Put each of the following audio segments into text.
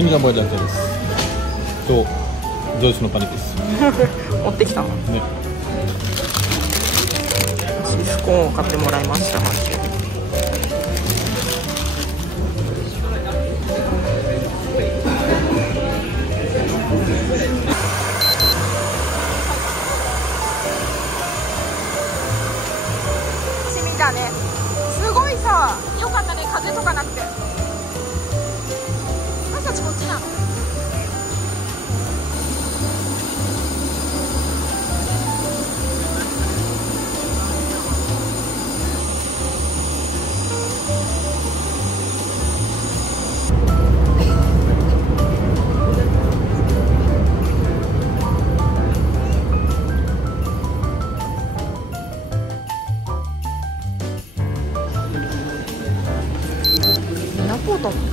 インジャンバイジャンテですとドイツのパニックです持ってきたのね。スコーンを買ってもらいました。マッチュ趣味だね。すごいさ、よかったね、風とかなくて。私たちこっちなの。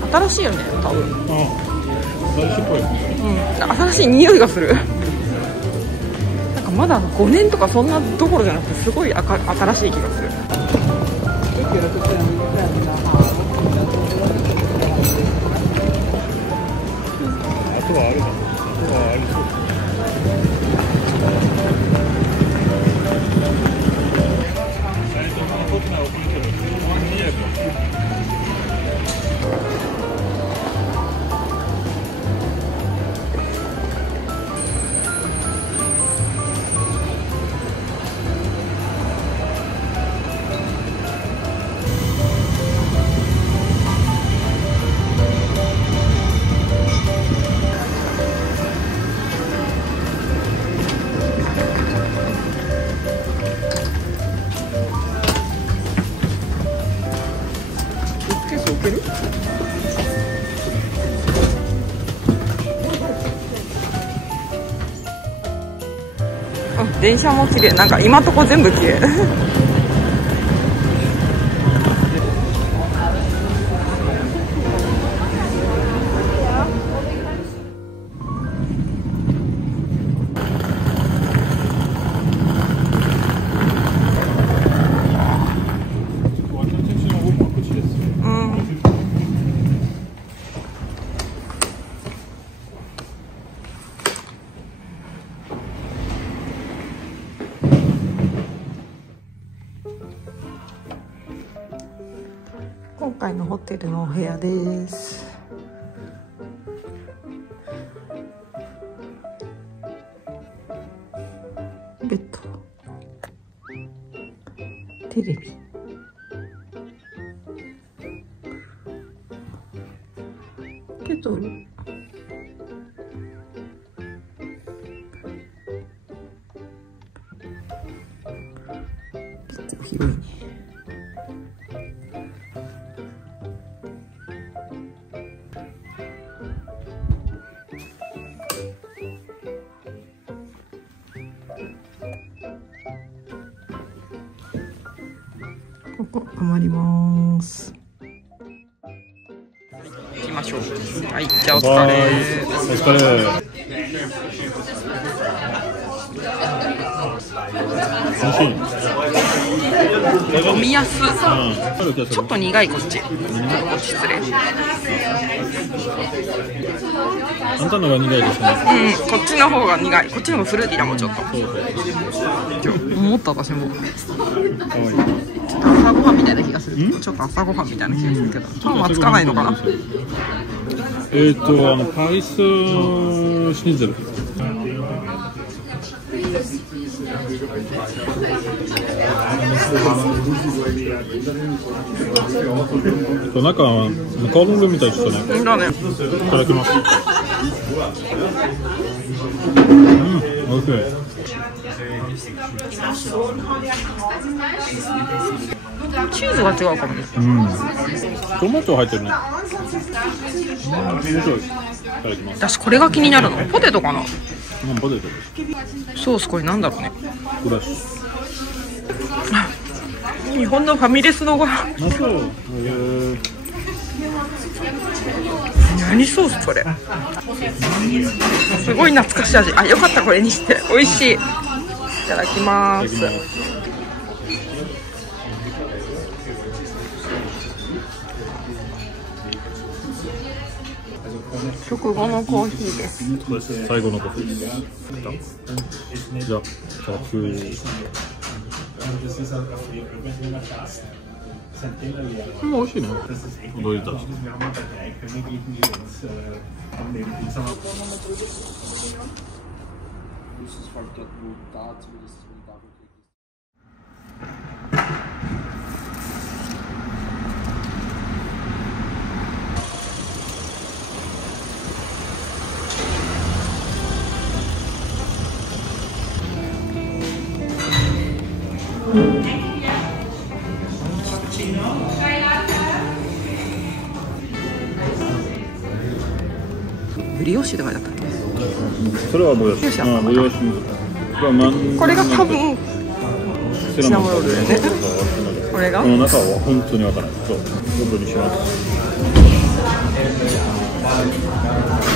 新しいよね、多分。新しいっぽい。新しい匂いがする。なんかまだ5年とかそんなどころじゃなくて、すごい新しい気がする。あとはあるだろう。あとはありそう。電車も綺麗。なんか今んとこ全部綺麗。今回のホテルのお部屋です。ベッド、テレビ、ケトル、結構広いね。ここ泊まります。行きましょう。はい、じゃあお疲れ。お疲れ。楽しい。飲みやす。ちょっと苦いこっち。失礼。あんたのが苦いですね。こっちの方が苦い。こっちの方がフルーティーだもんちょっと。思った私も。朝ごはんみたいな気がする。ちょっと朝ごはんみたいな気がするけど、パンはつかないのかな。パリスシニゼル。中はカールンルみたいでしたね。だね。いただきます。おいしい。チーズが違うかもです。トマト入ってるね。面白い。いただきます。私これが気になるの。ポテトかな。ポテトです。ソースこれなんだろうね。フラッシュ。日本のファミレスのご飯。何ソースこれ。すごい懐かしい味。あ、よかったこれにして美味しい。いただきます。食後のコーヒーです。最後のコーヒーです。じゃあ、美味しいね。どういう味？ブリオッシュって書いてあったっけ？それはブリオッシュ。ブリオッシュ。これが多分シナモロールだよね。これが？この中は本当にわからない。そう、どこにします。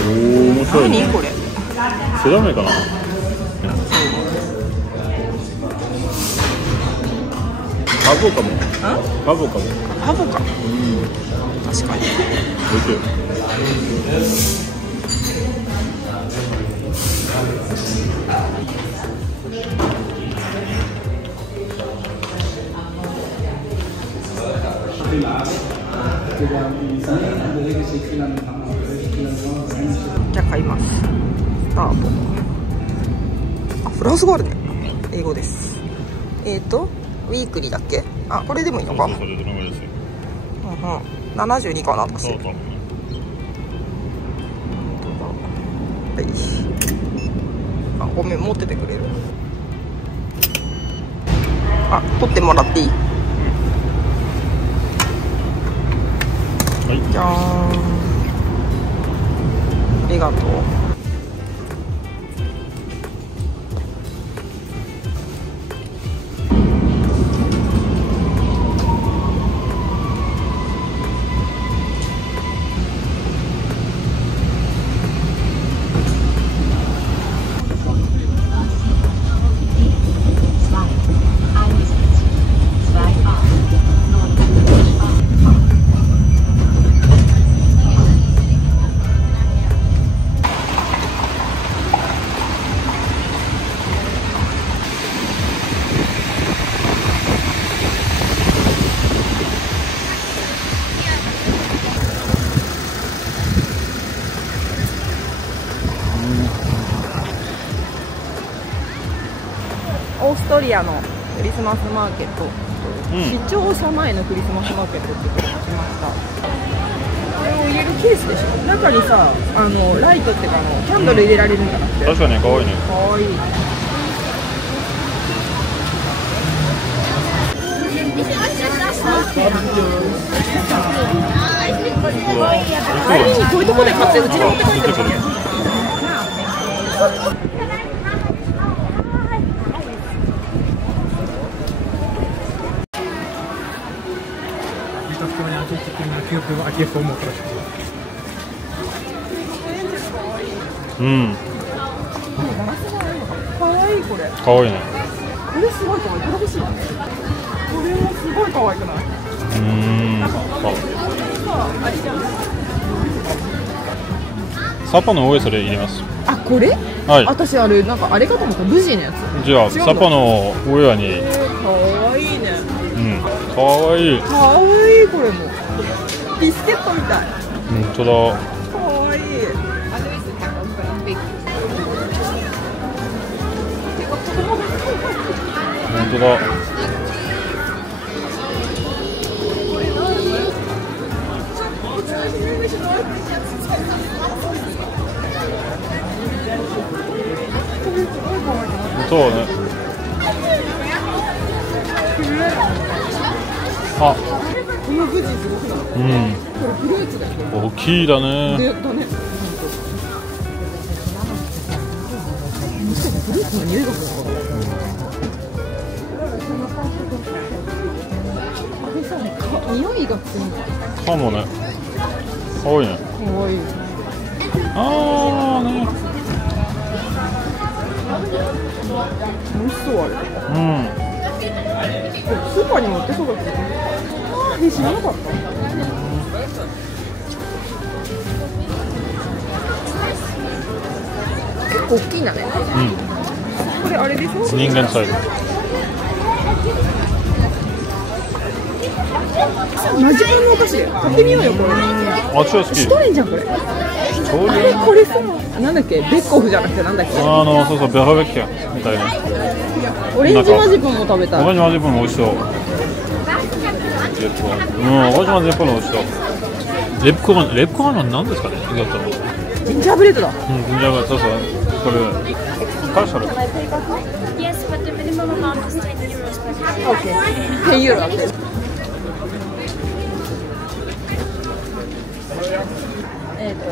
おお、面白いね。何これ？セダメかな。ハボかも。ハボかも。ハボか。確かに。おいしい。じゃあ買います。スタート。あ、フランス語あるね。英語です。ウィークリーだっけ？あ、これでもいいのか。72かなとかしてる。はい。あ、ごめん、持っててくれる？あ、取ってもらっていい？はい。じゃーん。ありがとう。オーストリアのクリスマスマーケット、市庁舎前のクリスマスマーケットってところに来ました。これを入れるケースでしょ。中にさ、ライトっていうかキャンドル入れられるんじゃなくて。確かに可愛いね。可愛い。帰りにこういうとこで買ってうちに持って帰ってるわけ。うん。可愛いこれ。可愛いね。これすごい可愛い。これ欲しい。これもすごい可愛くない？サパの上それ入れます。あ、これ？はい。私あれなんかあれかと思ったルジーのやつ。じゃあサパの上に。可愛いね。うん。可愛い。可愛いこれも。ビスケットみたい。本当だ。可愛い。本当だ。そうね。あ、このブジすごくない？これフルーツだよ。大きいだね。だね。もしかしてフルーツの匂いがするのかな？匂いが強いかもね。可愛いね。可愛い。あーね。美味しそうあれ。うん。スーパーにも売ってそうだけど。知らなかった。構大きいんだね。これあれでしょ？人間サイズ。マジパンのお菓子買ってみようよこれ。あ、超好き。シュトレンじゃんこれ。これさ、なんだっけ、ベッコフじゃなくてなんだっけ。そうそう、ベハベッケみたいな。オレンジマジパンも食べたい。オレンジマジパンも美味しそう。オレンジマジパンも美味しそう。レプコガンは何ですかね。ジンジャーブレッドだ。ジンジャーブレッド、そうそう。これカルシャル。Yes, but the minimum amount is 10 euros per capita. Okay. 10ユーロだって。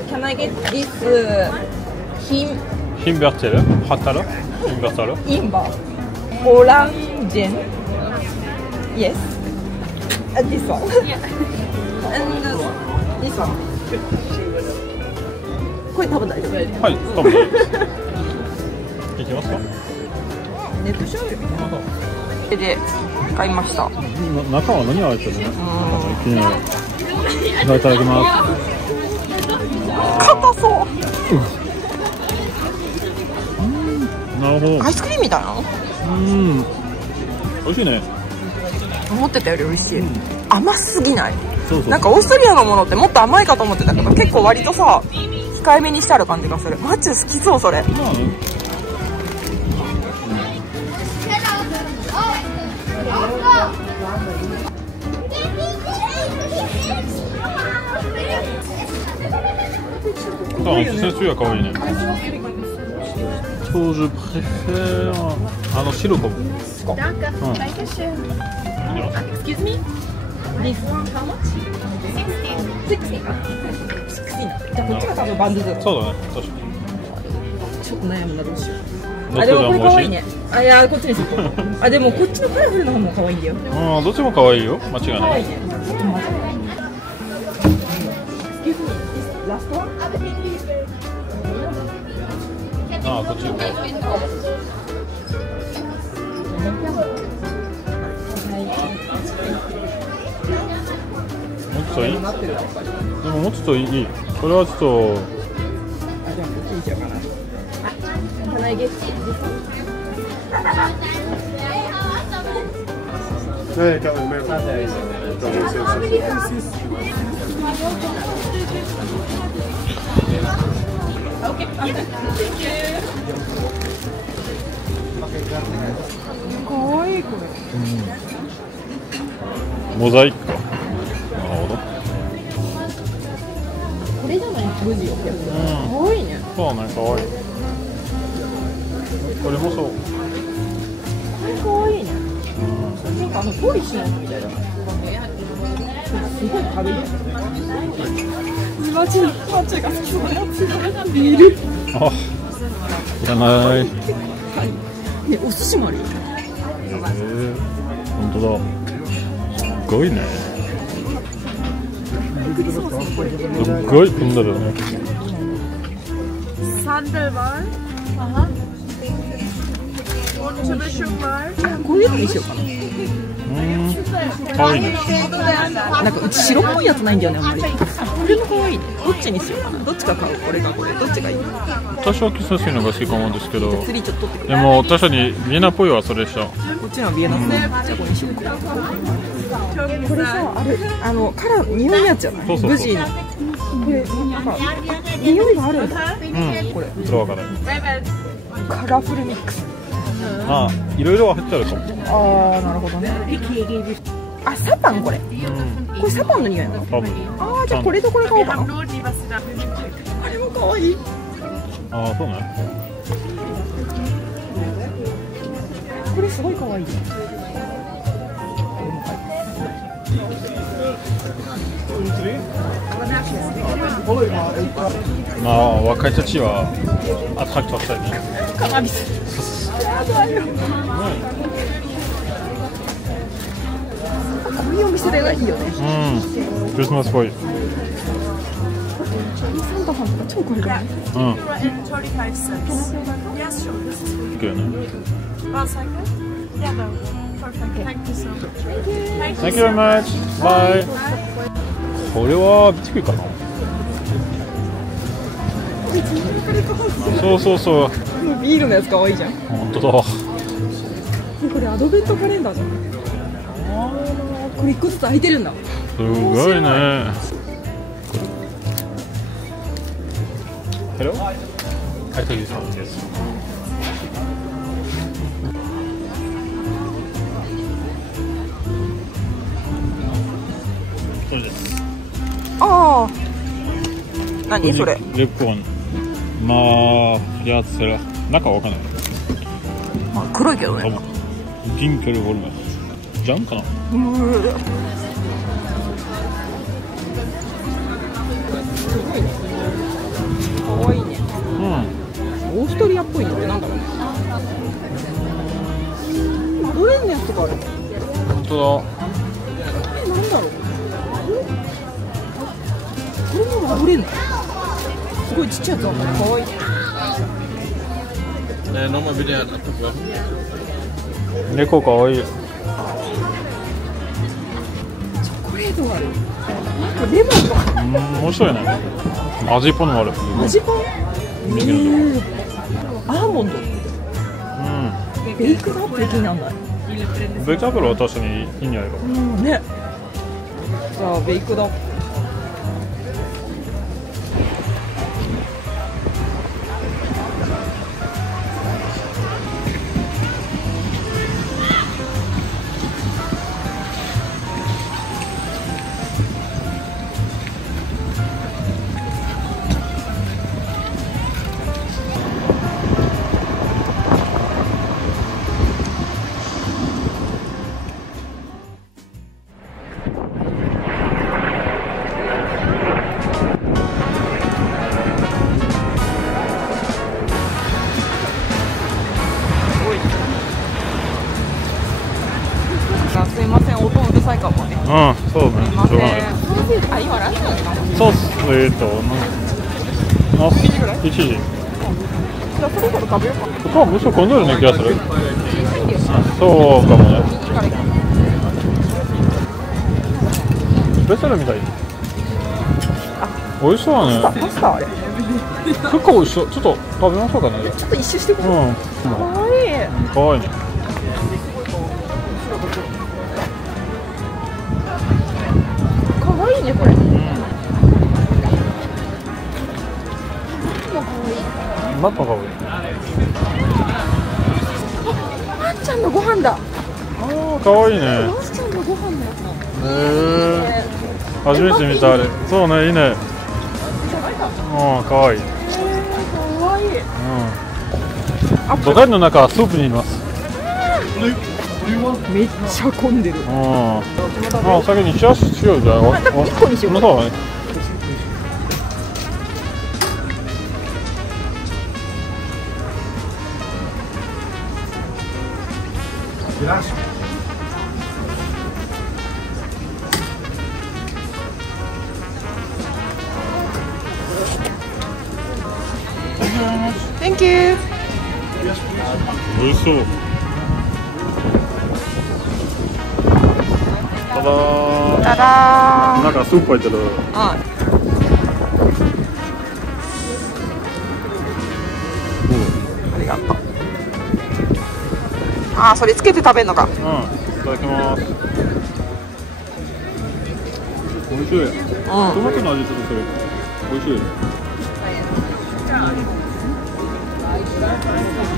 Can I get this Himbeertele? Hattalo? Himbeertale? Imba. Orange. Yes. This one. And this one. これ多分大丈夫。はい、多分。いきますか。ネットショーよ。で買いました。中は何が入ってるの？気になる。いただきます。硬そう。なるほど。アイスクリームみたいなの？美味しいね。思ってたより美味しい。甘すぎない。そうそう。なんかオーストリアのものってもっと甘いかと思ってたけど、結構割とさ控えめにしてある感じがする。マッチュ好きそうそれ。先生が可愛いね。そう、je préfère白コブ。Danke. Dankeschön. Excuse me? This one, how much? 16. じゃあこっちが多分バンズだ。そうだね、確かに。ちょっと悩むな、どうしよう。あ、でもこれ可愛いね。あ、いやこっちにする。あ、でもこっちのカラフルの方も可愛いんだよ。どっちも可愛いよ、間違いない。ラストは？あ、こっち。もうちょっといい？でももうちょっといい。これはちょっと。あ、じゃあこっちにしようかな。Can I get this one? かわいいこれ。モザイクか。なるほど。これじゃない無地よ。かわいいね。そうね、かわいい。これもそう。これかわいいね。なんかポリシーみたいだな。すごい軽い。マジが好きそうなやつビール。あ、いらない。ね、お寿司もあるよ。本当だ。すごいね。すごい組んでるね。Sandelwal. Und Mischung mal. こういうのにしようかな。かわいいね。なんかうち白っぽいやつないんだよね、あんまり。これも可愛いね。どっちにしようかな。どっちか買う。これかこれ。どっちがいい？私はキスいのが好きかもんですけど。釣りちょっと取ってくでも確かにビエナっぽいはそれでした。こっちのビエナスね。じゃあこれにしようか。これさ、あれカラー匂いやつじゃない？そうそうそう。無地の。これなんか匂いがあるんだ。これ。それわからない。カラフルミックス。あ、いろいろは入ってあるかも。ああ、なるほどね。あ、サパンこれ。これサパンの匂いなの？多分。ああ、じゃあこれとこれ買おうかな。あれも可愛い。ああ、そうね。これすごい可愛い。まあ若いたちはアトラクトしたいね。カナビス。やだよ。こういうお店でがいいよね。クリスマスっぽい。サンタさんとか超これがいい。いくよね。Thank you very much. Bye. これはビスキュイかな。そうそうそう。ビールのやつ可愛いじゃん。本当だ。これアドベントカレンダーじゃん。これ1個ずつ開いてるんだ。すごいね。Hello? I told you somethingです。それです。ああ。何それ？レプコン。まあ、やつら。中はわかんない。あ、黒いけどね。ピンクルボルマジャンかな。かわいいね。うん。オーストリアっぽいのってなんだろうね。マドレーヌのやつとかある。本当だ。なんだろう。これもマドレーヌ。すごいちっちゃいやつあるね。かわいいね。猫かわいい。チョコレートがある。なんかレモンとか。面白いね。味ぽんもある。味ぽん？アーモンド。ベイクドアップル気にならない。ベイクドアップルは確かにいいんじゃないか。ね。じゃあベイクドアップル。すいません、音うるさいかもね。うん、そうね。しょうがない。あ、今ランチなのかな。そうっす。1時。じゃあそろそろ食べようか。ここはむしろ混んでるね気がする。そうかもね。スペシャルみたい。美味しそうだね。パスタあれ。結構美味しそう。ちょっと食べましょうかね。ちょっと一周してこう。かわいい。かわいいね。かわいいねこれ。マットが多い。ワンちゃんのご飯だ。ああ、かわいいね。ワンちゃんのご飯のやつだ。初めて見たあれ。そうね、いいね。うん、かわいい。かわいい。うん。土台の中はスープにいます。めっちゃ混んでる。まあ、お酒にしようじゃあ。1個にしようか。そうだね。Thank you。美味しそう。ただー。ただー。なんかスープ入ってる。ありがとう。あ、それつけて食べるのか。いただきます。美味しい。トマトの味するそれ。美味しい。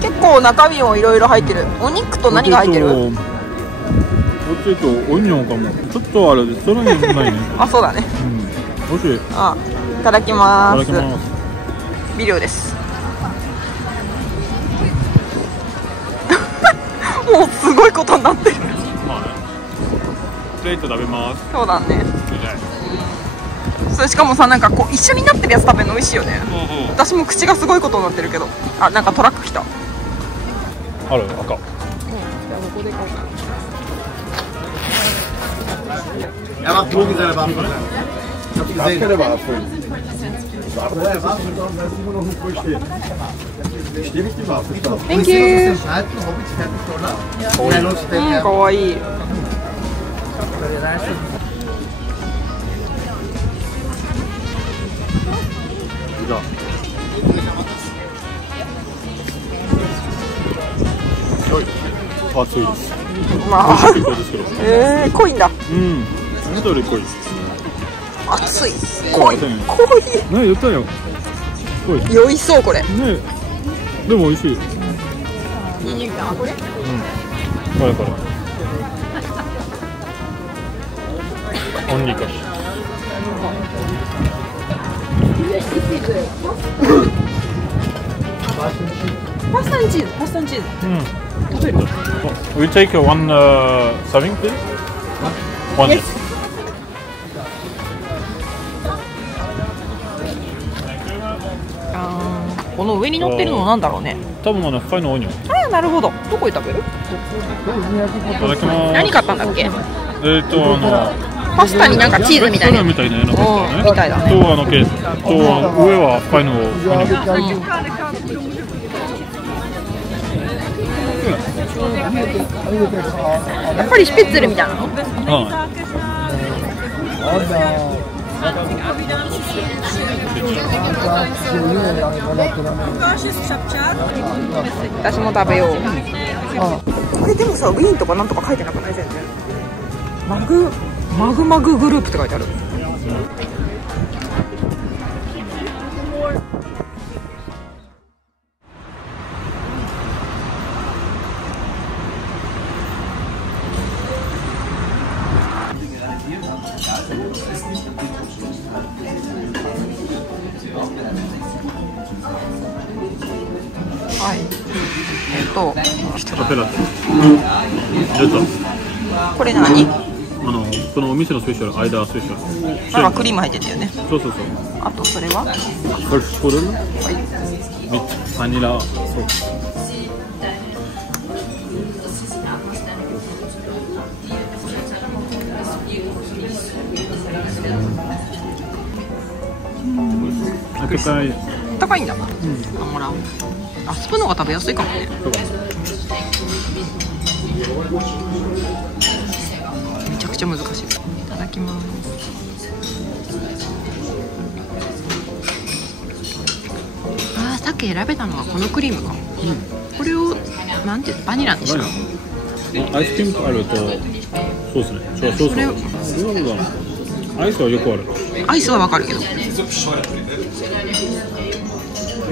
結構中身もいろいろ入ってる。お肉と何が入ってる？ポテト、オニオンかも。ちょっとあれでそれにないね。あ、そうだね。美味しい。いただきます。いただきます。微量です。もうすごいことになってる。まあね。プレート食べます。そうだね。それしかもさ、なんかこう一緒になってるやつ食べるの美味しいよね。私も口がすごいことになってるけど。あ、なんかトラック来た。ある赤。じゃあここで行こうか。Ja, maar drogen zijn er wel. Dat kunnen we afvullen. Wacht even, dat is immer noch ein Frühstück. Verstehe ich die Waffe? Thank you. かわいい。じゃあ。熱いです。まあ結構ですけど。濃いんだ。うん。思ったより濃い。熱い。濃い。濃い。ね、言ったよ。濃い。酔いそうこれ。ね、でも美味しい。あ、これ？これこれ。オンリーカシ。パスタにチーズ。食べる。We take one serving, please. One. Yes. この上に乗ってるのなんだろうね。多分ファイのオニオン。ああ、なるほど。どこで食べる？いただきます。何買ったんだっけ？パスタになんかチーズみたいな。みたいなのがあったね。みたいだね。とケースと上はファイのオニオン。やっぱりシュピッツェルみたいなの？私も食べよう。これでもさ、ウィーンとかなんとか書いてなくない？全然マググループって書いてある。はい。カフェラテ。出た。これ何？このお店のスペシャル、アイダースペシャル。なんかクリーム入ってたよね。そう。あとそれは？フルシュポルル。バニラソース。高いんだ。もらおう。あ、スプーンの方が食べやすいかもね。めちゃくちゃ難しい。いただきます。あー、さっき選べたのはこのクリームか。これをなんていうの、バニラにしたの？アイスクリームあると、そうですね。そう。アイスはよくある。アイスはわかるけど。美味し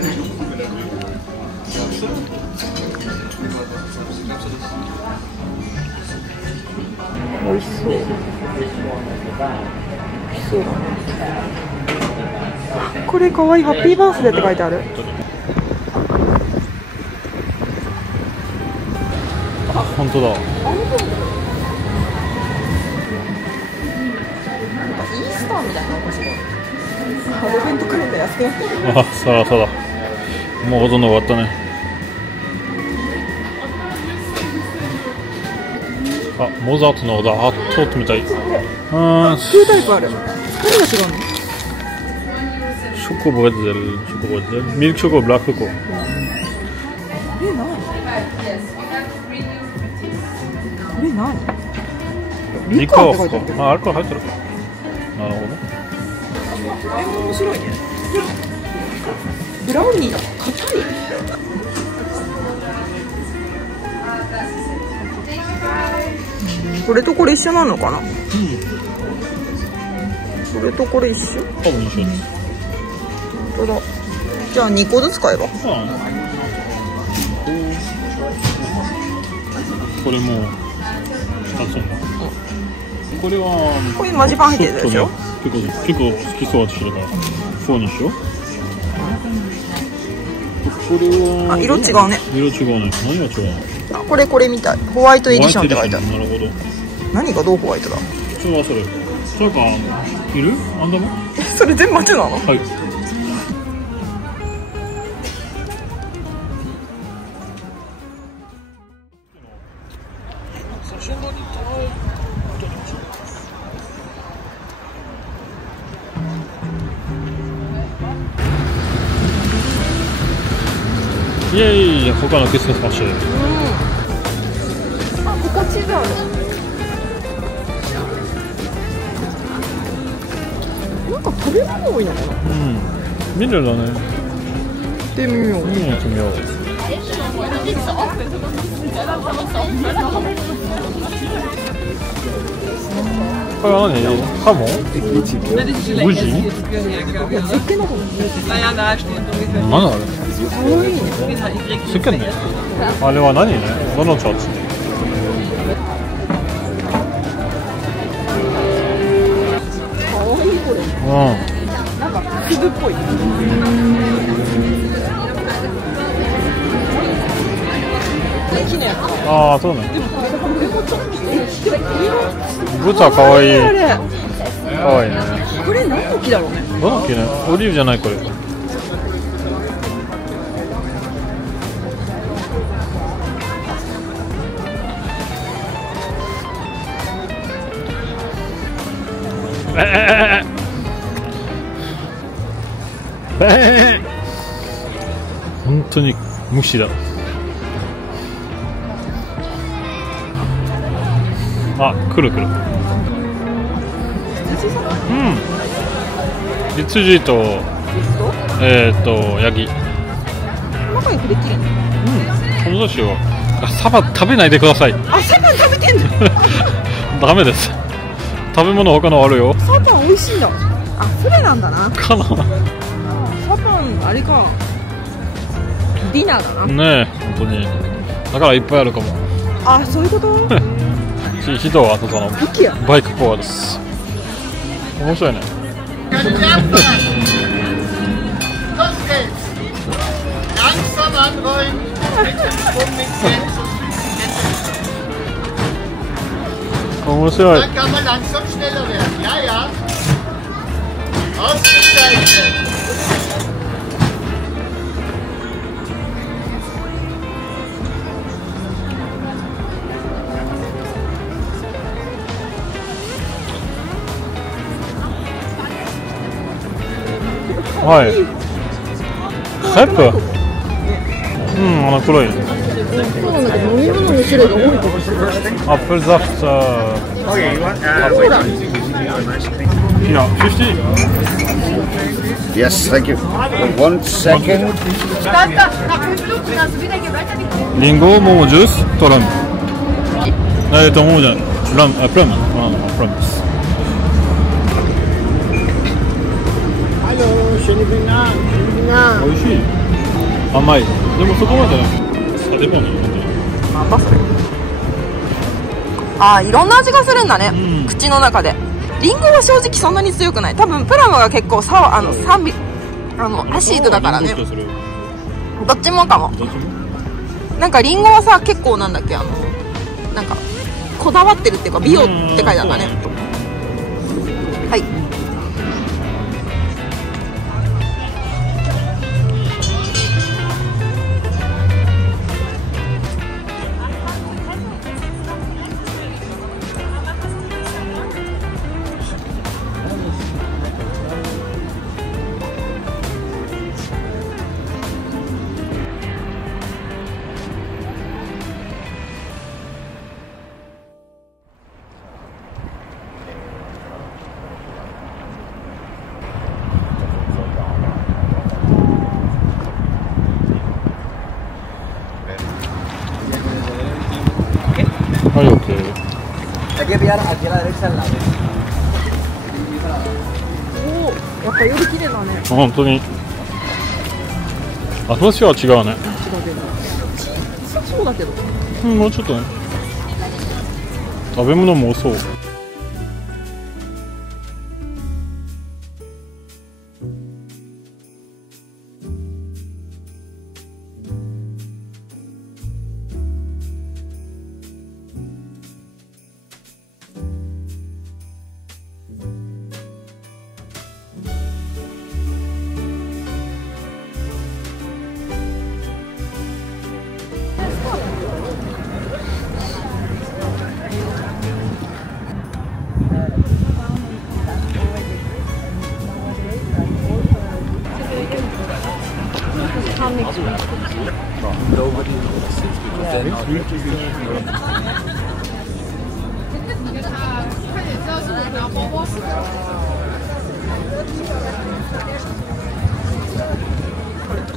そう。美味しそうだね。これかわいい、ハッピーバースデーって書いてある。あ、本当だ。イースターみたいなお菓子が。アドベントカレンダー安くなってる。あ、そうだ。もうほとんど終わったね。あ、モザートのオーダー、通ってみたい。2タイプある。何が違うの？ショコボレッゼル、ミルクショコ、ブラックコ。何？これ何？リカーって書いてあるけど。あ、アルコール入ってるか。なるほど。面白いね。ブラウニーだ。硬い。これとこれ一緒なのかな？これとこれ一緒？多分一緒です。本当だ。じゃあ2個ずつ買えば。これも2つ。これはこれマジパン入ってるでしょ？結構好きそうだしだから4にしよう。これは色違うね。色違うね。何が違うの？あ、これみたい。ホワイトエディションって書いてある。なるほど。何がどうホワイトだ？それかいる？あんだもん？それ全部待ちなの？はい。イエーイ、他のクリスマスマッシュ。あ、ここチーズある。なんか食べ物多いのかな？緑だね。行ってみよう。行ってみよう。これは何？ハモン？ブジ？何あれ？つけんね。あれは何ね？どのチャーツ？かわいいこれ。なんかフグっぽい。木のやつ。ああ、そうね。ブタかわいい。かわいいね。これ何の木だろうね。どの木ね？オリーブじゃないこれ。本当に虫だ。あ、来る来る。羊とヤギ。仲良くできるの？どうしよう。あ、サバ食べないでください。あ、サバ食べてんの？ダメです。食べ物他のあるよ。サバ美味しいんだ。あ、それなんだな。かな。サバあれか。ディナーだな。ねえ、本当に。だからいっぱいあるかも。あ、そういうこと？人はあとそのバイクポアです。面白いね。面白い。はい。カップ。黒い。そうなんだけど、飲み物の種類が多いと思う。アップルザフト。いや、50。Yes, thank you. 1 second. リンゴ、桃ジュース、トラム。桃じゃない。プラム。プラムです。美味しい。甘い。でもそこまでない。でもなんだそれ。あ、いろんな味がするんだね。口の中で。リンゴは正直そんなに強くない。多分プラムが結構アシードだからね。どっちもかも。なんかリンゴはさ、結構なんだっけ、なんかこだわってるっていうか美容って書いてあったね。はい。はい、OK。おお、やっぱ夜綺麗だね。本当に。私は違うね。違うけど。そうだけど。もうちょっとね。食べ物もそう。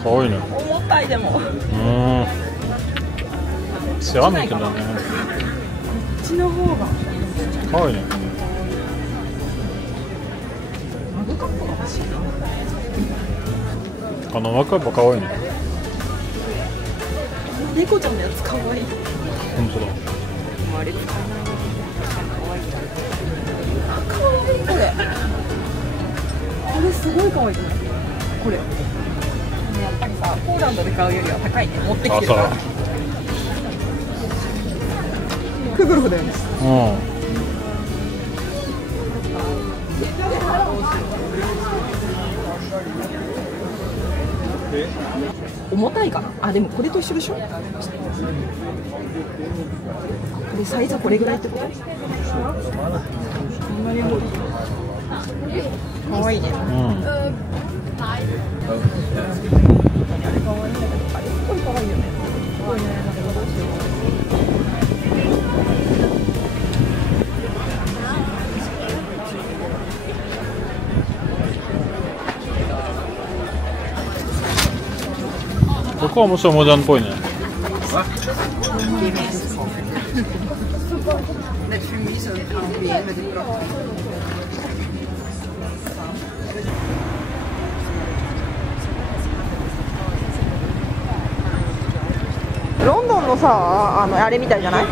かわいいね。重たいでも。うん。知らないけどね。こっちの方がかわいいね。マグカップが欲しいな。マグカップかわいいね。猫ちゃんのやつかわいい。本当だ。あれ使わない。かわいい。かわいいこれ。これすごいかわいいね。これ。やっぱりさ、ポーランドで買うよりは高いね。持ってきてるから。クグルフだよね。うん。重たいかな。あ、でもこれと一緒でしょ。これサイズこれぐらいってこと。かわいいね。うん。あれかわいいんだけど、あれすごいかわいいよね。すごいね。なんかどうしよう。ここは面白いモダンっぽいね。ロンドンのさ、あれみたいじゃない？う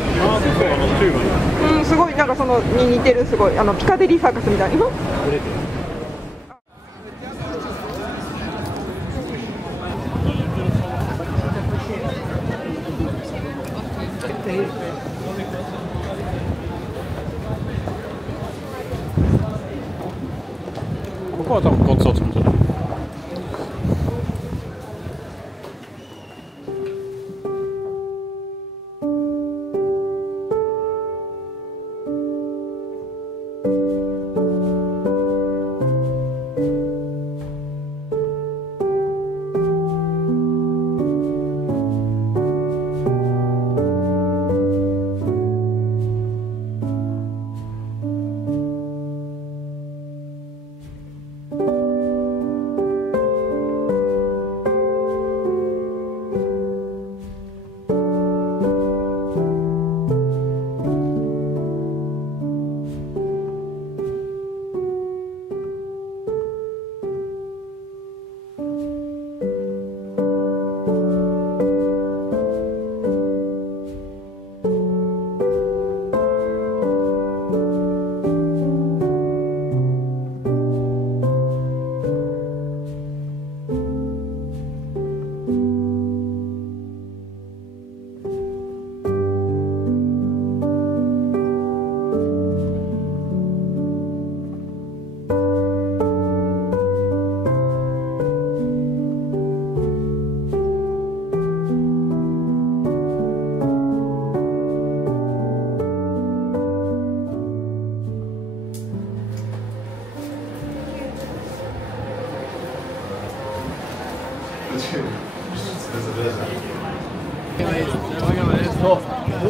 ん、すごいなんかそのに似てる、すごいピカデリーサーカスみたいな。ここは多分コツをつけてる。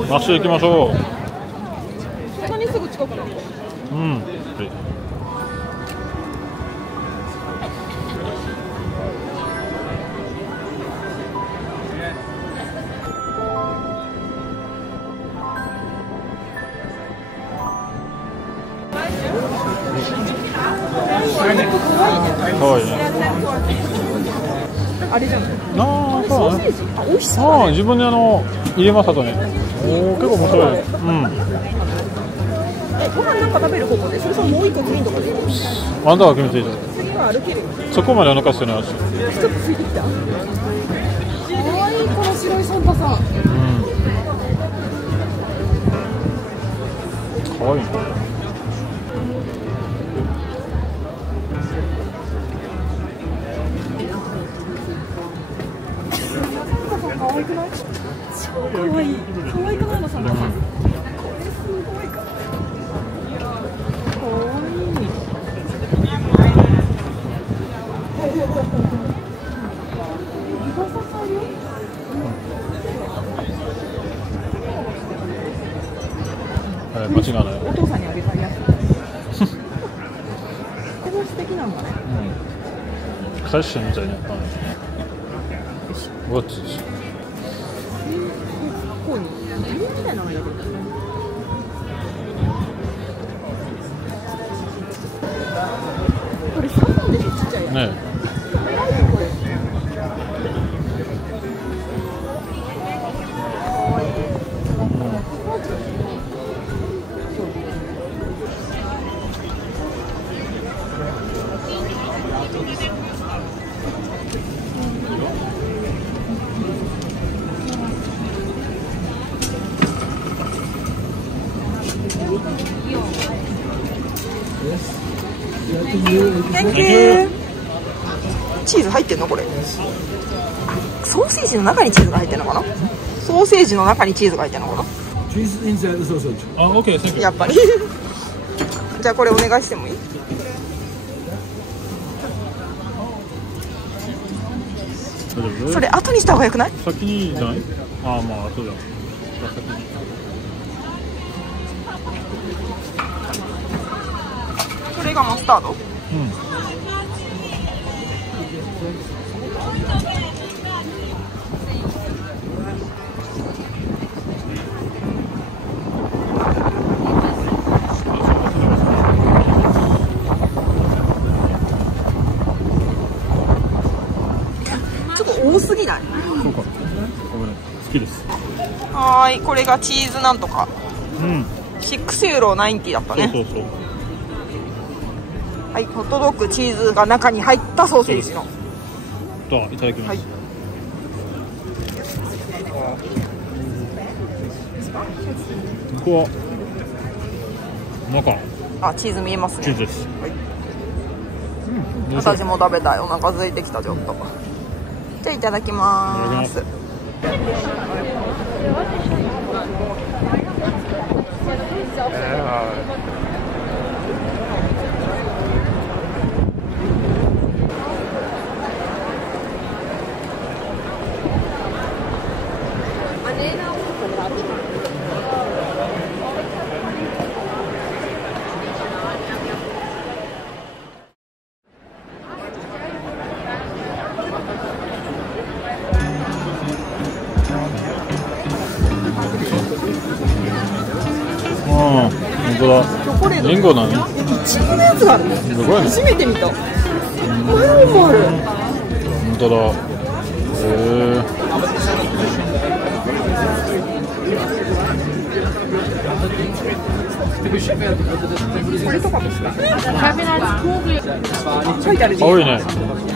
マッシュ行きましょう。そんなにすぐ近くなの？うん。かわいいね。あれじゃない？ああ、ソそうだね。ーセージ？あ、美味しそう。ああ、自分で入れましたとね。おお、結構面白い。うん。ご飯なんか食べる方向で、それとももう一個次のとこで。あんたが決めていいじゃん。次は歩けるよ。そこまでお腹してないし。ちょっとついてきた。可愛いこの白いサンタさん。うん。かわいいね。可愛くない？超可愛い。可愛くないのサンタさん。これすごい可愛い。可愛い。間違いない。お父さんにあげたいやつ。これも素敵なんだね。うん。返してみたいな。What is? こうに。みたいなのが出てる。これ3本でちっちゃいやつ。ねチーズ入ってんのこれ。ソーセージの中にチーズが入ってんのかな。ソーセージの中にチーズが入ってんのかな。あ、オッケー、センキュー。やっぱりじゃあこれお願いしてもいい？大丈夫？それ後にした方がよくない？先にじゃない？ああ、まあ後だ。それがマスタード？うん。ちょっと多すぎない？そうか。ごめん、好きです。はーい、これがチーズなんとか。うん。6ユーロ90だったね。そうそうそう。はい、ホットドッグチーズが中に入ったソーセージの。では、いただきます。はい。ここは中あ、チーズ見えますね。チーズです。はい。うん、私も食べたい。お腹空いてきたちょっと。じゃあいただきます。本当だ。チョコレート。リンゴなの？いちごのやつがあるの？すごいね。初めて見た。マロンもある。本当だ。これとかもすか？書いてある。可愛いね。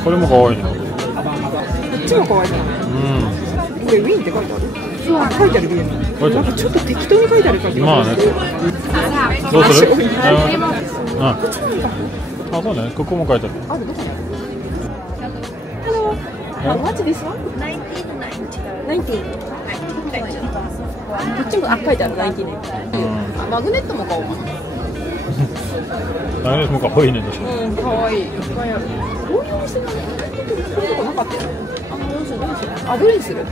これも可愛いね。こっちも可愛いね。これウィーンって書いてある？あ、書いてあるウィーン。なんかちょっと適当に書いてある感じ。まあね。どうする？あ、そうね。ここも書いてある。あるどこにある？Hello. How much this one? 19. こっちも書いてある19ね。マグネットも買おうかな。マグネットも可愛いね。うん、可愛い。いっぱいある。こういうお店がこういうとこなかったよね。あ、どれにする？意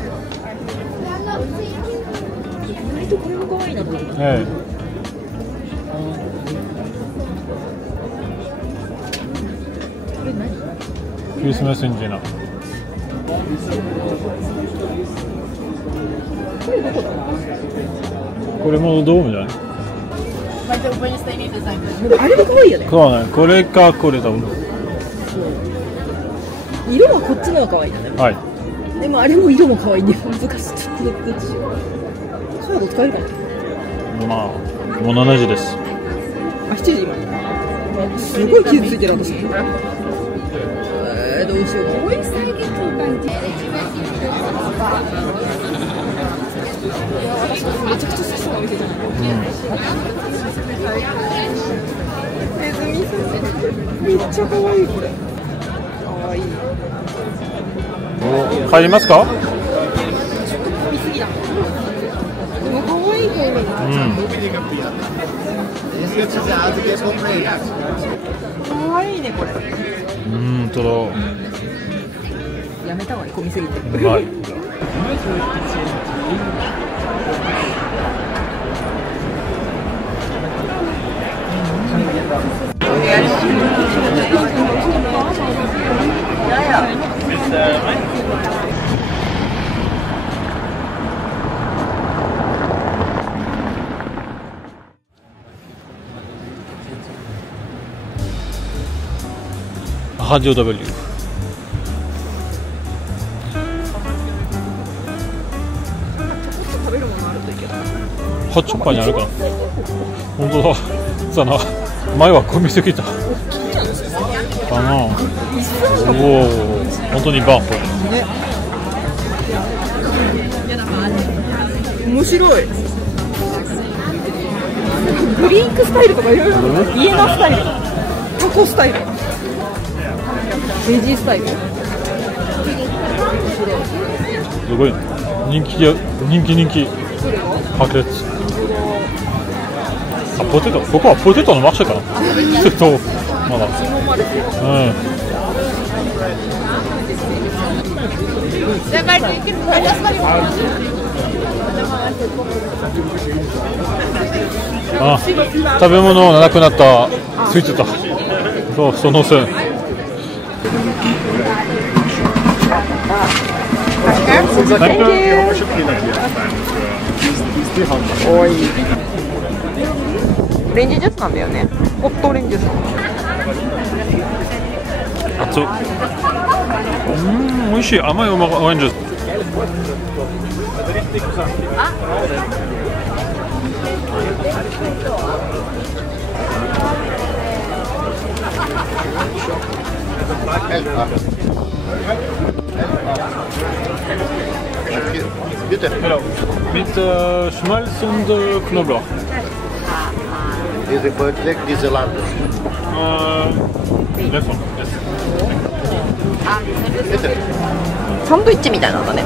外とこれも可愛いなと思って。これ何？クリスマスインジェナ。これどこだ？これもドームじゃない？あれも可愛いよね。そうね。これかこれだもん。色はこっちのが可愛いよね。はい。でもあれも色も可愛いね。難しい。ちょっとどっちしよう。カード使えるかな？まあもう7時です。あ、7時今。すごい傷ついてる私。どうしよう。私めちゃくちゃ好きそうなお店じゃない。ネズミさんめっちゃ可愛いこれ。可愛い。帰りますか？見すぎだ。でも可愛い子いる。可愛いねこれ。とだ。やめたわね、混みすぎて。はい。端を食べるよ。食べるものあるといいけど。ハッチョッパーにあるかな。本当だ。さな、前は混みすぎた。かな。おお、本当にバンプ。面白い。ドリンクスタイルとかいろいろある。イエナスタイル、タコスタイル、ベジスタイル。すごいね。人気。白熱。あ、ポテト。ここはポテトのマッシュかな。ポテトまだ。あ、食べ物がなくなった。ついてた。そう、そのせい。おい。オレンジジュースなんだよね。ホットオレンジジュース。熱い。美味しい。甘いオレンジジュース。Bitte. Genau. Mit Schmalz und Knoblauch. Diese Beutel, diese Lande. Lecker. Bitte. サンドイッチみたいなんだね。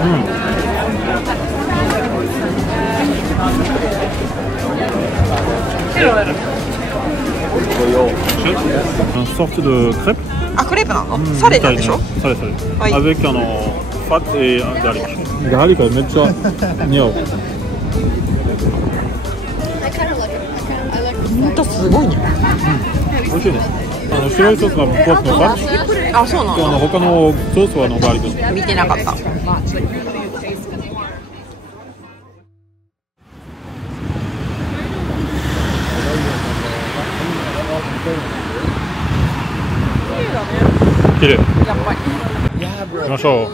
Une sorte de crêpe. あ、クレープなの？サレなんでしょ？サレ。はい。Avec fat et garlic. Garlic めっちゃ似合う。ほんとすごいね。美味しいね。白いソースがコースのファッ。あ、そうなんだ。他のソースはガーリック。見てなかった。綺麗。やっぱり。行きましょう。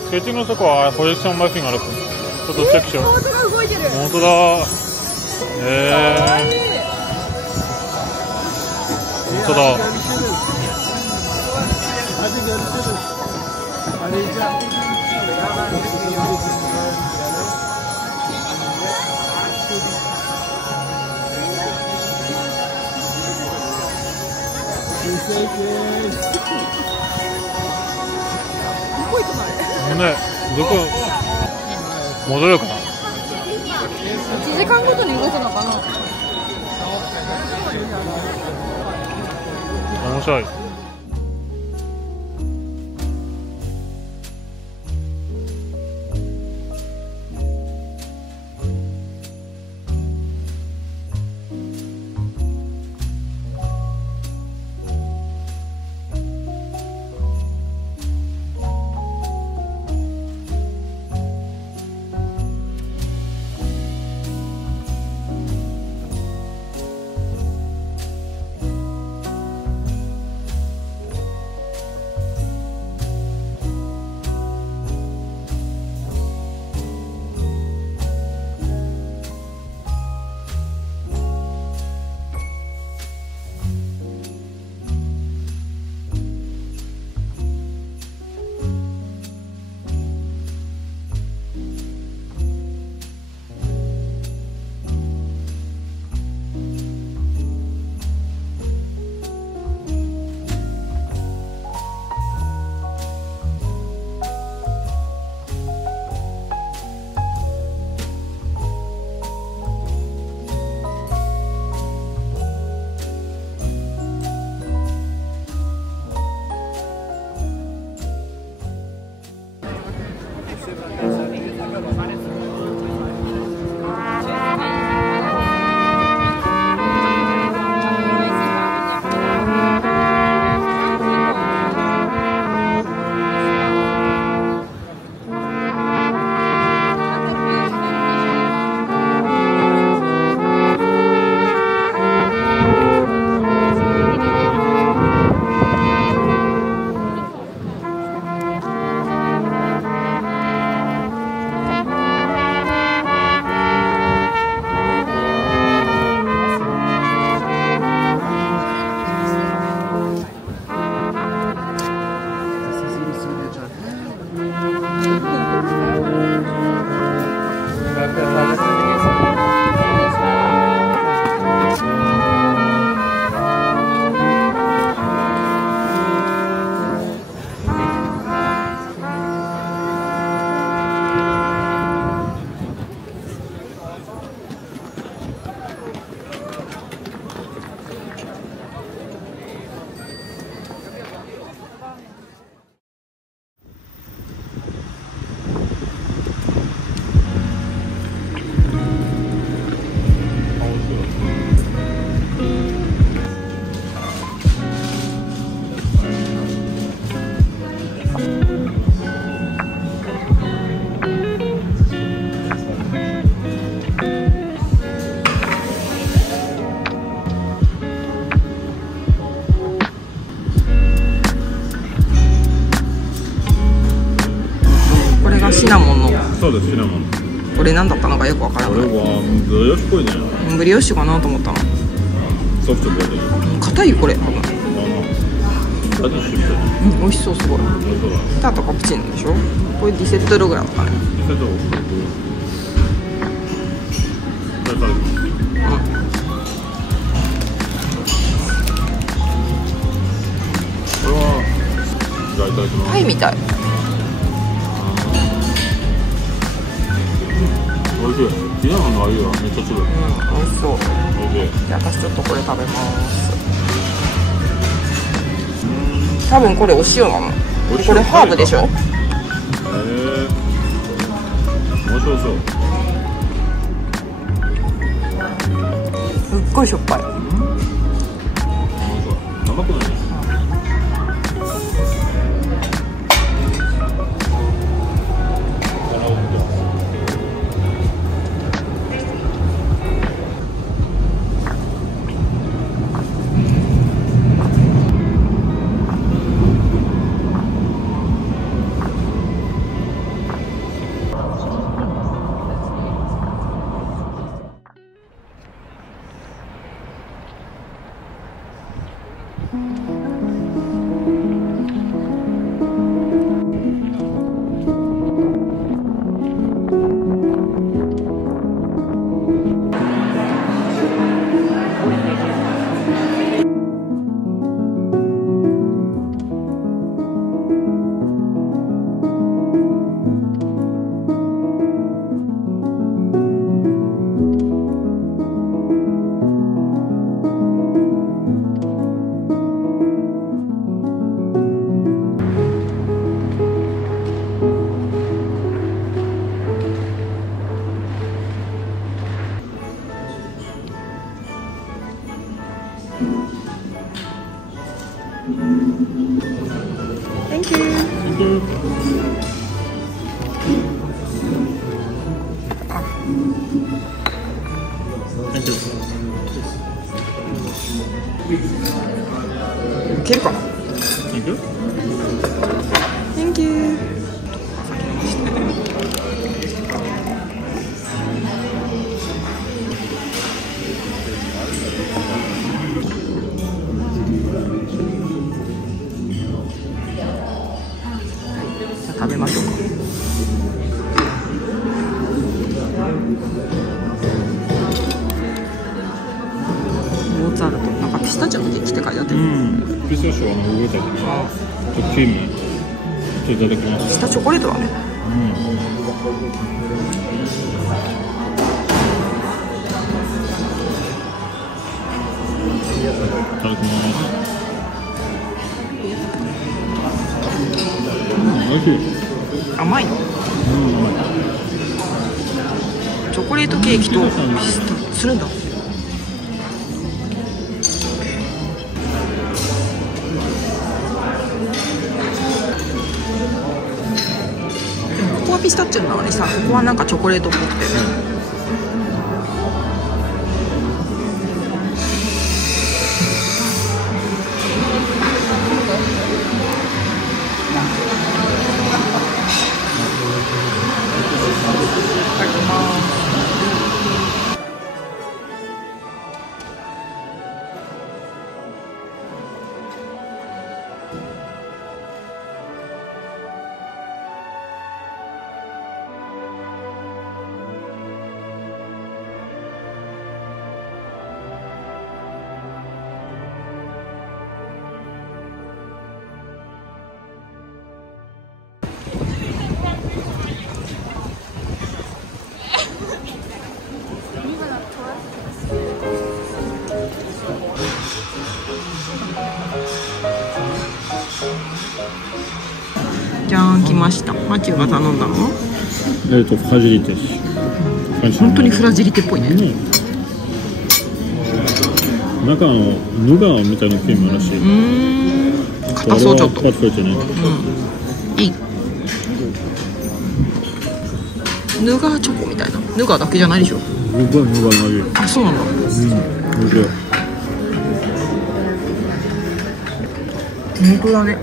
スケーティングのとこはプロジェクションマシンがある。ちょっとチェックしよう。本当だ。本当だ。ね、どこ戻れるかな。1時間ごとに動くのかな。面白い。そうです、シナモン。これ何だったのかよくわからない。これはブリオッシュっぽいね。ブリオッシュかなと思ったの。ソフトブレッド。硬いよこれ多分。味しいみたいな。美味しそうすごい。であとカプチーノでしょ。これディセットロぐらいだったね。ディセットロ。これはじゃあいただきます。パイみたい。美味しい。シナモンの味がめっちゃする。美味しそう。美味しい。じゃあ私ちょっとこれ食べます。多分これお塩なの。これハーブでしょ。面白そう。すっごいしょっぱい。甘くない。Thank you. Thank you. Thank you. いけるかな。 Thank you. Thank you. 食べましょうか。モーツァルト、なんかピスタチオのケーキって書いてあってる。ピスタチオの上だけど、ちょっとクリーミー。ちょっといただきます。ピスタチョコレートだね。いただきます。美味しい。甘いの。チョコレートケーキとピスタするんだ。ここはピスタチオなのにさ、ここはなんかチョコレートっぽくて。じゃーん、来ました。マチューが頼んだの？フラジリテです。本当にフラジリテっぽいね。中のヌガーみたいなクリームらしい。硬そうちょっと。いい。ヌガーチョコみたいな。ヌガーだけじゃないでしょ。ヌガーの味。あ、そうなんだ。美味しい。本当だね。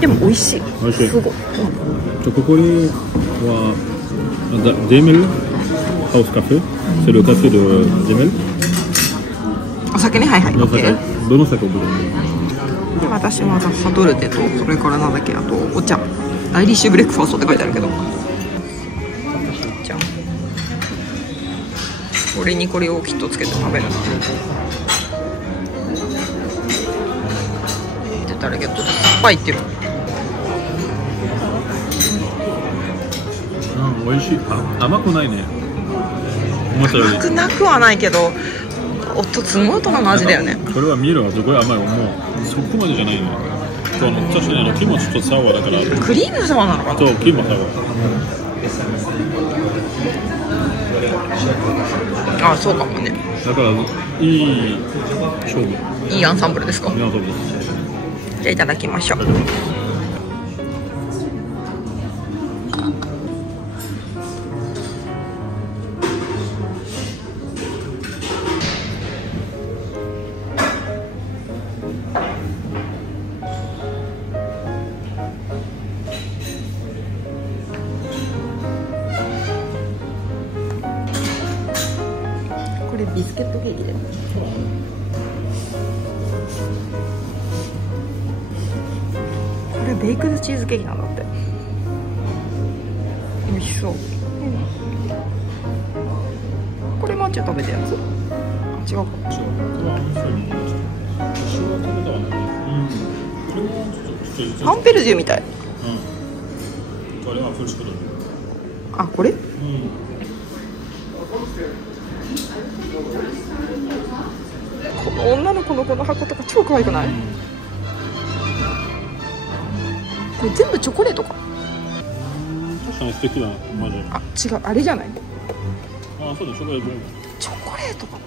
でも美味しい。美味しい。すごい。ここには Demel House Café. C'est le café de Demel. お酒ね、はいはい。どの酒を覚で、私はザッハトルテと、それからなんだっけ、あとお茶。アイリッシュブレックファーストって書いてあるけど。じゃん。これにこれをきっとつけて食べるな。って言ったらけど、ちょっと酸っぱいっていう。美味しい。甘くないね。甘くなくはないけど、すごい大人の味だよね。これは見るはすごい甘い。もうそこまでじゃないね。確かにキーもちょっとサワーだから。クリームサワーなのかな。そう、キーもサワー。あ、そうかもね。だからいい勝負。いいアンサンブルですか。いいアンサンブル。じゃあいただきましょう。これビスケットケーキだよ。これベイクドチーズケーキなんだって。美味しそう。これマッチョ食べたやつ？あ、違うか。ハンペルジュみたい。これはフルシクロー。あ、これ？この女の子のこの箱とか超可愛くない？これ全部チョコレートか。確かに素敵だな、マジで。あ、違う、あれじゃない？あ、そうだ、チョコレート。チョコレートか。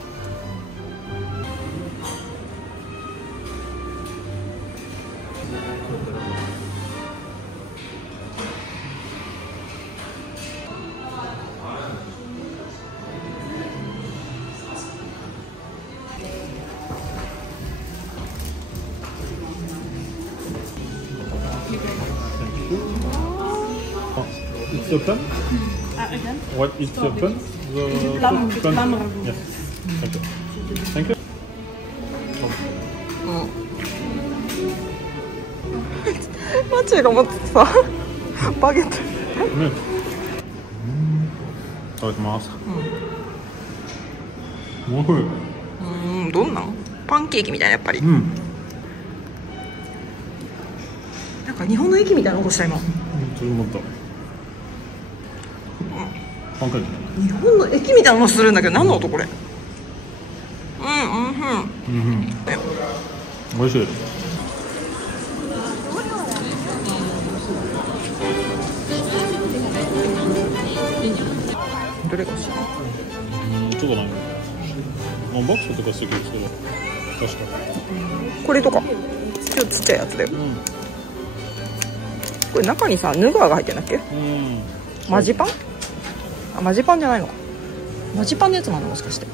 It's open? Again? What it's open? The Plum open? ragu. Yes. Thank you. Thank you. マチェが持ってさ、バゲット。ね。食べてます。おいしい。どんなん？パンケーキみたいな、やっぱり。なんか日本の駅みたいな音した今。ちょっと思った。パンケーキ。日本の駅みたいな音するんだけど、何の音これ？美味しい。どれが欲しい？ちょっとない。バクソとか好きですけど、確かこれとか。ちょっとちっちゃいやつだよ。これ中にさ、ヌガーが入ってんだっけ？マジパン？あ、マジパンじゃないのか。マジパンのやつもあるの、もしかして。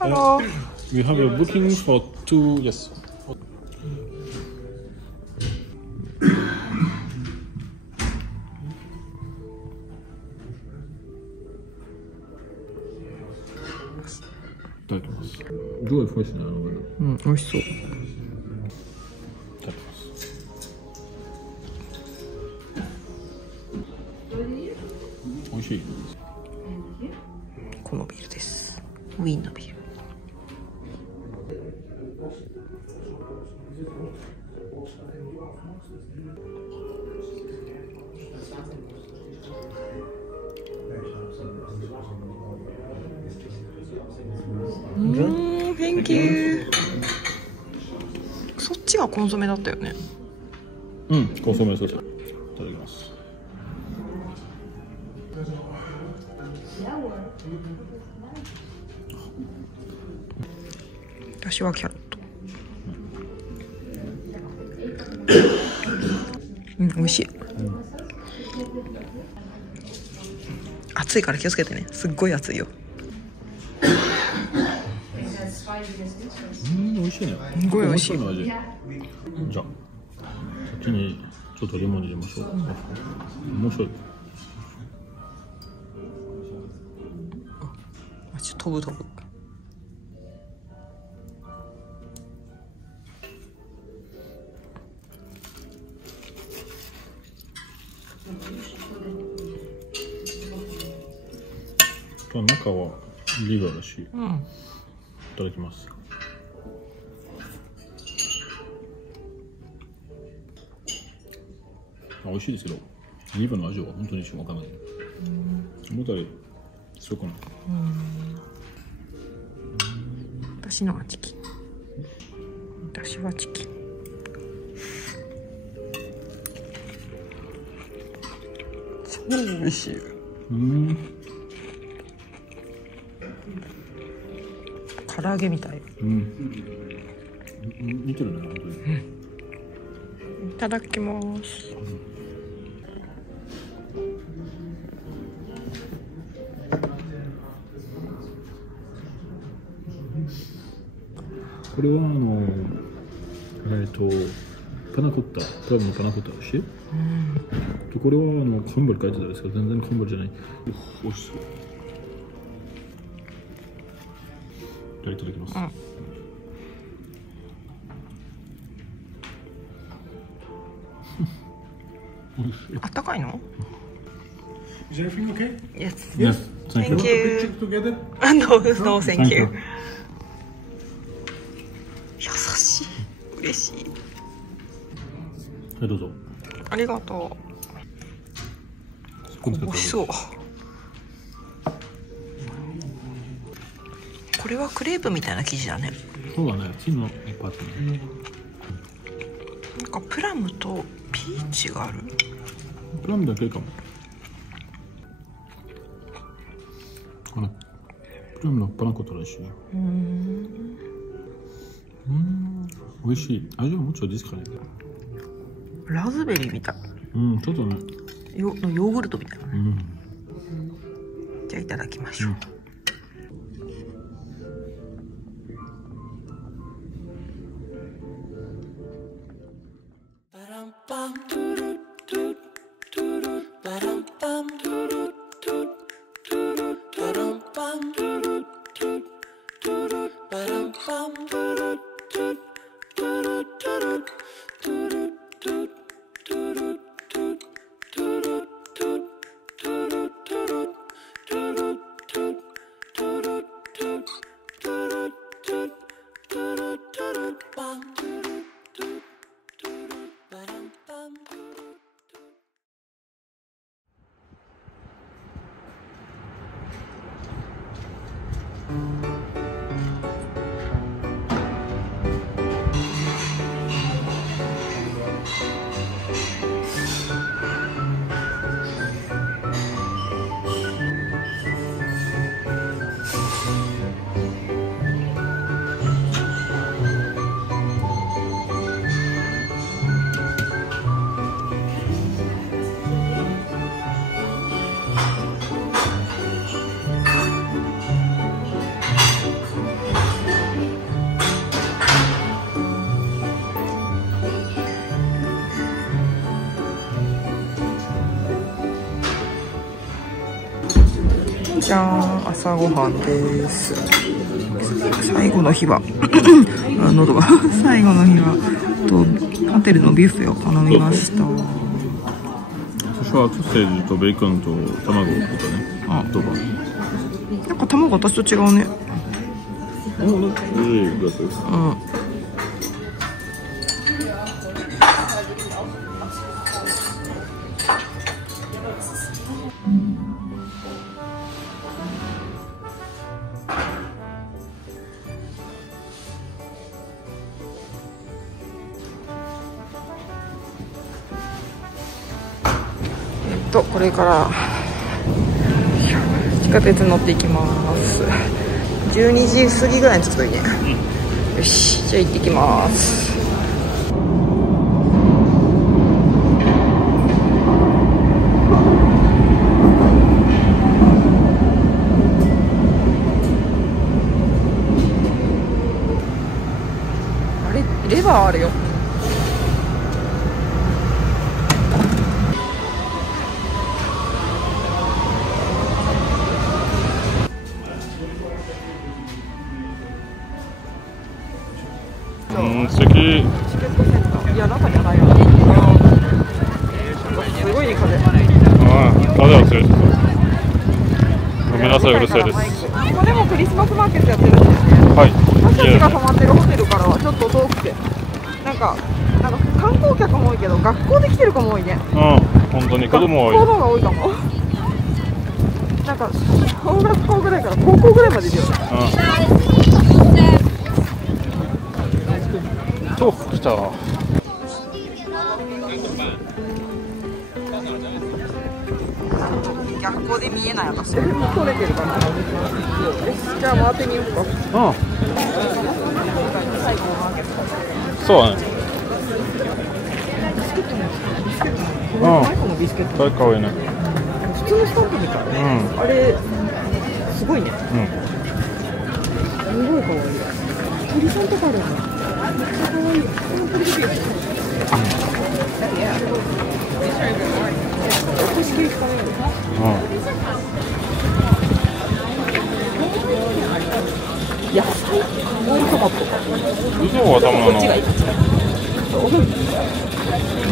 Hello. We have a booking for 2. Yes. Iただきます。どういうふうになるのかな。美味しそう。いただきます。美味しい。このビールです。ウィーンのビール。Thank you。そっちがコンソメだったよね。うん、コンソメソース。いただきます。私はキャロット。うん、美味しい。熱いから気をつけてね。すっごい熱いよ。美味しいね。すごい美味しい。じゃあ先にちょっとレモン入れましょう。面白い。あ、ちょっと飛ぶ。中はリバーだし、うん、いただきます。美味しいですけど、リバーの味は本当にわかんない。思ったより強くない。私のはチキン。私はチキン。超美味しい。唐揚げみたい。似てるね、本当に。いただきます。これはパナコッタ、プラムのパナコッタだし、これは昆布に書いてたんですけど、全然昆布じゃない。美味しそう。じゃあいただきます。あったかいの？ Is everything okay? Yes. Yes, thank you. Thank you. Picture together? No, no, thank Thank you. you. 優しい。嬉しい。はい、どうぞ。ありがとう。美味しそう。これはクレープみたいな生地だね。そうだね、金のパーツね。なんかプラムとピーチがある。プラムだけかも。プラムのパナコッタらしい。美味しい。味はもうちょっとですかね。ラズベリーみたい。ちょっとね。ヨーグルトみたいなね。じゃあいただきましょう。じゃん、朝ごはんです。最後の日は喉が最後の日はホテルのビュッフェを頼みました。私はソーセージとベーコンと卵とかね。どうか。なんか卵私と違うね。これから地下鉄乗っていきます。12時過ぎぐらいに着くといいね。よし、じゃあ行ってきます。あれ、レバーあるよ。素敵。チケットセンター。いや、中にはないよ。すごいね、風。風は強いです。ごめんなさい、うるさいです。ここでもクリスマスマーケットやってるんですね。はい。私たちが泊まってるホテルからはちょっと遠くて、なんか観光客も多いけど、学校で来てる子も多いね。本当に子供多い。学校の方が多いかも。なんか小学校ぐらいから高校ぐらいまでいるよね。と来た。学校で見えない私。もう取れてるかな。よし、じゃあ回ってみようか。そうだね。ビスケット。大かわいいね。普通のスタンプみたい。あれすごいね。すごいかわいい。鳥さんとかあるよね。めっちゃかわいい。野菜オールトマト。嘘はダメなの。こっちがいい。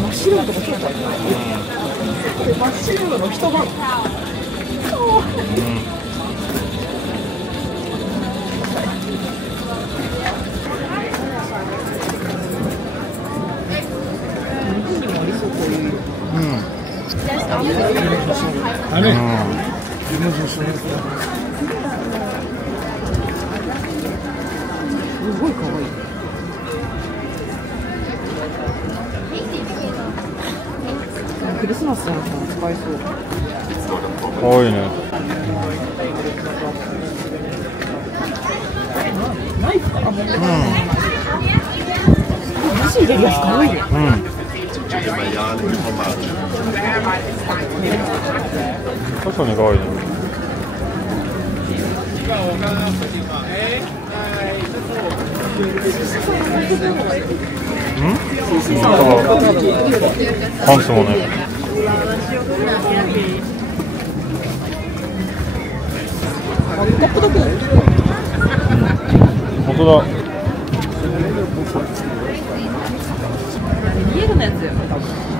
マッシュルームとか結構ある。マッシュルームの一晩。すごい可愛い。クリスマスじゃなくても使えそう。可愛いね。ナイフかな。箸入れるやつ可愛いね。確かに可愛いね。パンツもね。本当だ。リエルのやつよ。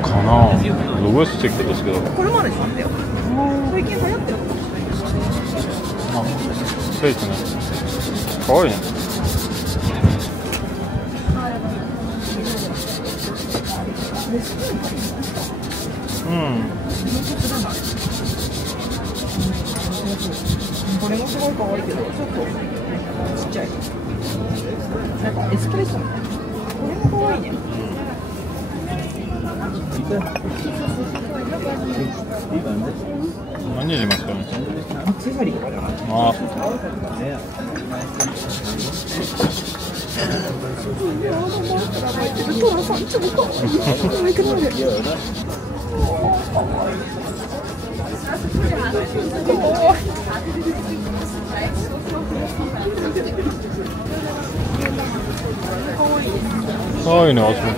かな。ロゴスチェックですけど。これまでしたんだよ。最近流行ってる。セイツね。可愛いね。これもすごい可愛いけど、ちょっとちっちゃい。なんかエスプレッソみたいな。これも可愛いね。何入れますかね。アクセサリーとかじゃない。可愛いね、足元。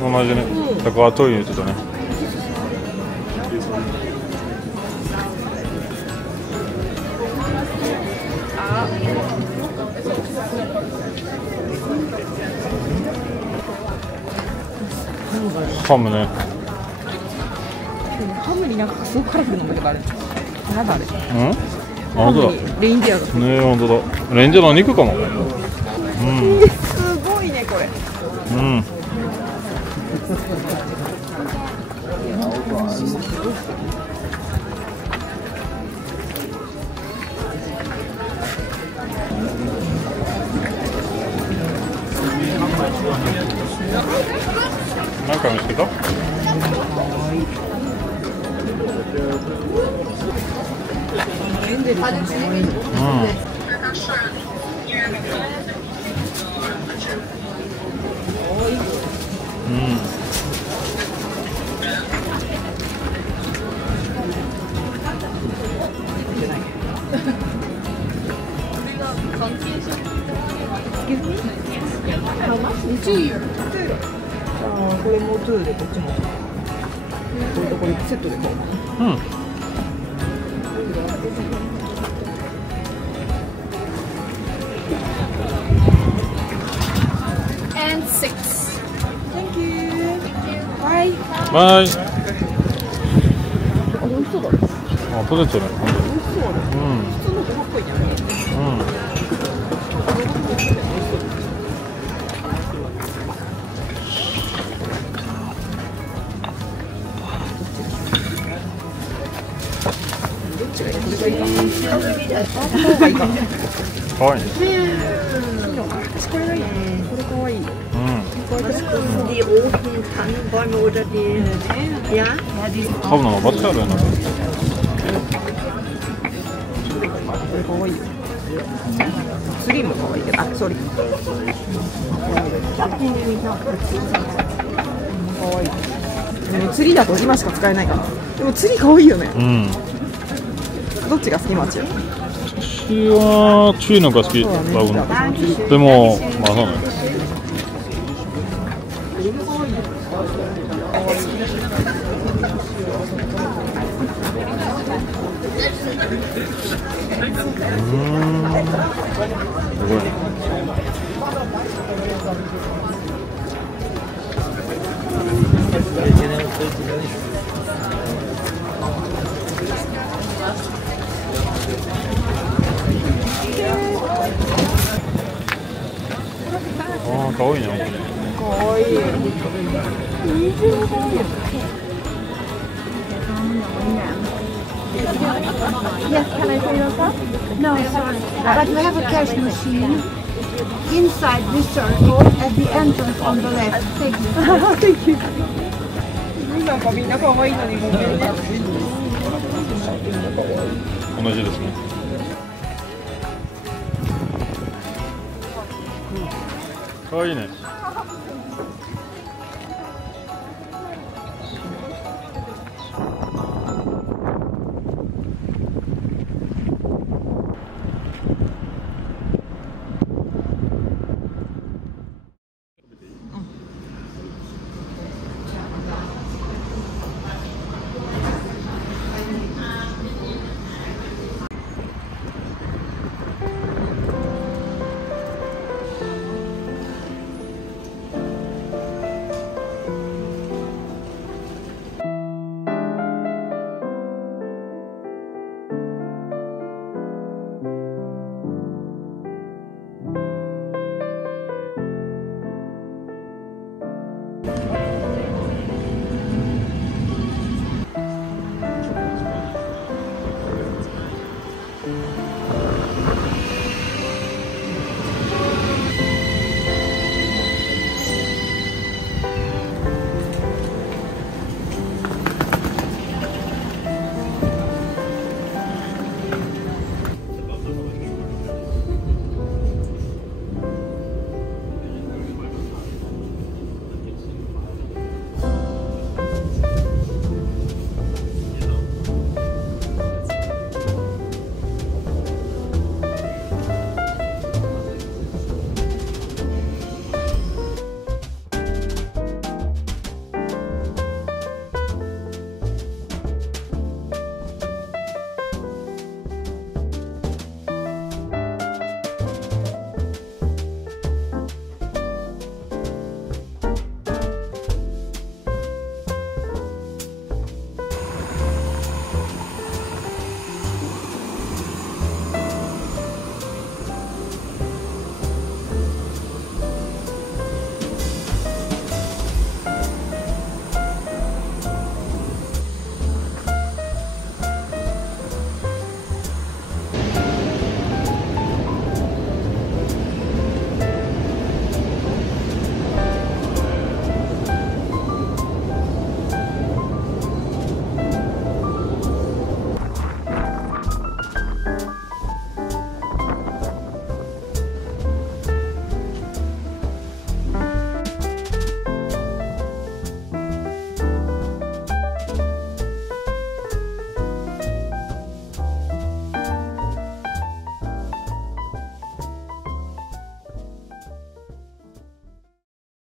同じね。だからトイレ言ってたね。ハムね。ハムになんかすごくカラフルなのがある。なんだあれ。本当だ。レインディアが。ね、本当だ。レンジャーの肉かも。すごいねこれ。何回見つけた？エンゼルスの可愛いの。これも2でこっちもこれとこれセットで買う。And 6. Thank you. Bye. バイ。あ、美味しそうだ。あ、ポテトね。美味しそうだ。普通のごまっぽいじゃん。かわいいね。私これがいい。これかわいい。Die roten Tannenbäume oder die, ja?買うのはバッチあるやな。これかわいいよ。ツリーもかわいいけど、あ、ソリ。かわいい。でもツリーだと今しか使えないから。でもツリーかわいいよね。どっちが好きマチよ。私はチューのが好き。多分。でもまあそうなんです。すごいね。ああ、かわいいね。かわいい。Yes, can I pay your card? No, sorry. But we have a cash machine inside this circle at the entrance on the left. Thank you. Thank you. なんかみんな可愛いのにごめんね。同じですね。かわいいね。